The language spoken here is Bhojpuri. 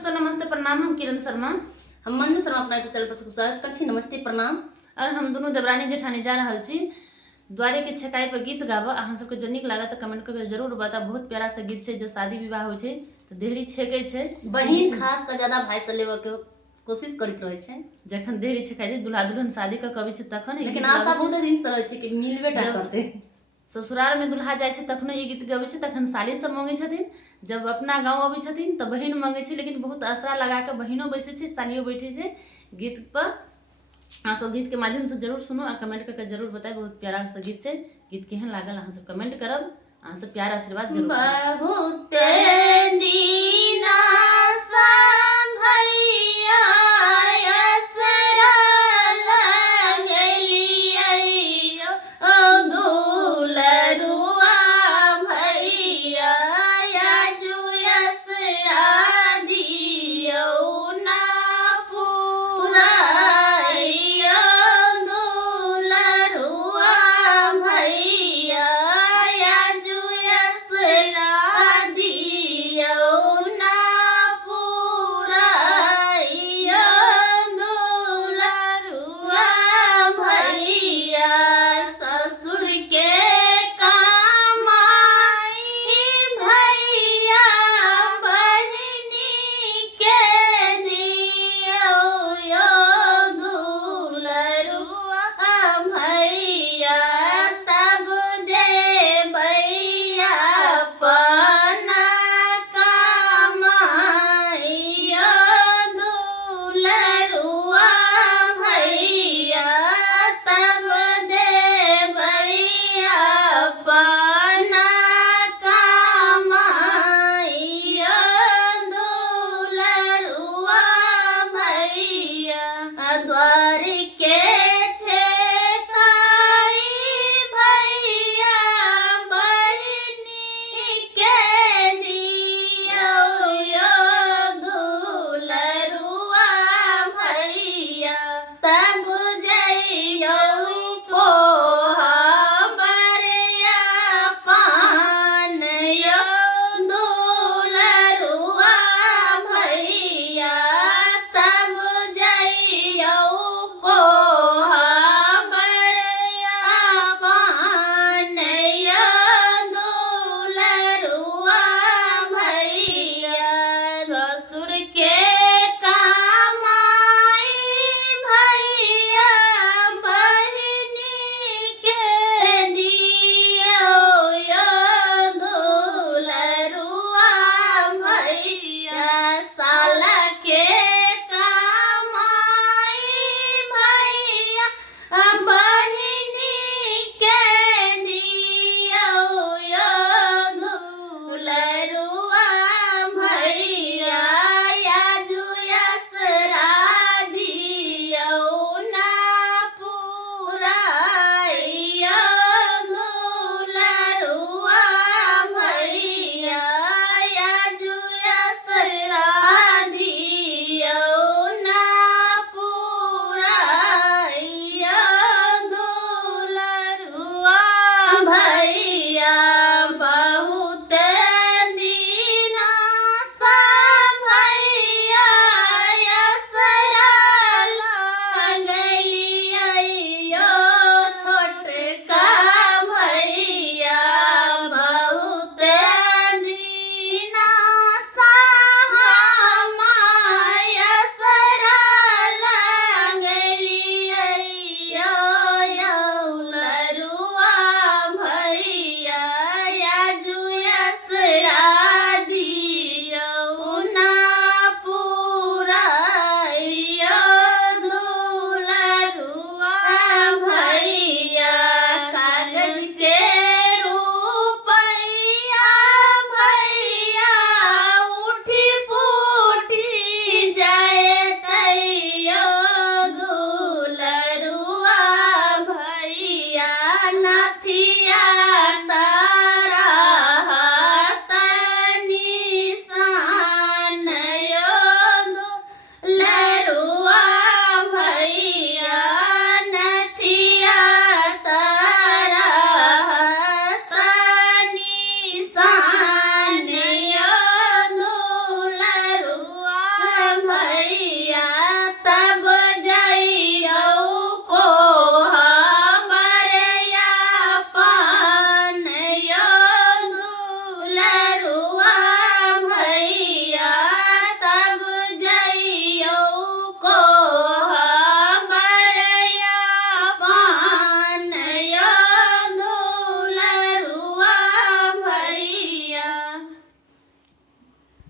दोस्तों नमस्ते प्रणाम। हम किरण शर्मा हम मंजू शर्मा अपना यूट्यूब चैनल पर सबको स्वागत कर छी। नमस्ते प्रणाम। और हम दोनों देवरानी जेठानी जा रहल छी द्वारे के छकाई पर गीत गाबऽ। अहाँ सबके जो नीक लागत कमेंट करके जरूर बता। बहुत प्यारा सा गीत छै जो शादी विवाह होइ छै तो देहरी छेकै छै। बहिन खास कर ज्यादा भाई से लेवे के कोशिश करैत रहे छै। जखन देहरी छकाई छै दुल्हा दुल्हन शादी क कबै छै तखन लेकिन आशा बहुत दिन से रहे छै कि मिलबे टा करते। ससुराल में दुल्हा जाय छै तखनो ये गीत गबै छै, तखन साली सब मांगे छथिन। जब अपना गाँव अबै छथिन तो बहिन मांगे छै, लेकिन बहुत आसरा लगा के बहिनो बैसे छै, सालियो बैठे छै गीत पर। अहाँ सब गीत के माध्यम से जरूर सुनो और कमेंट करके जरूर बताए। बहुत प्यारा सा गीत छै। गीत केहन लागल अहाँ सब कमेंट करब। अहाँ सब प्यार आशीर्वाद जरूर बहुत दिना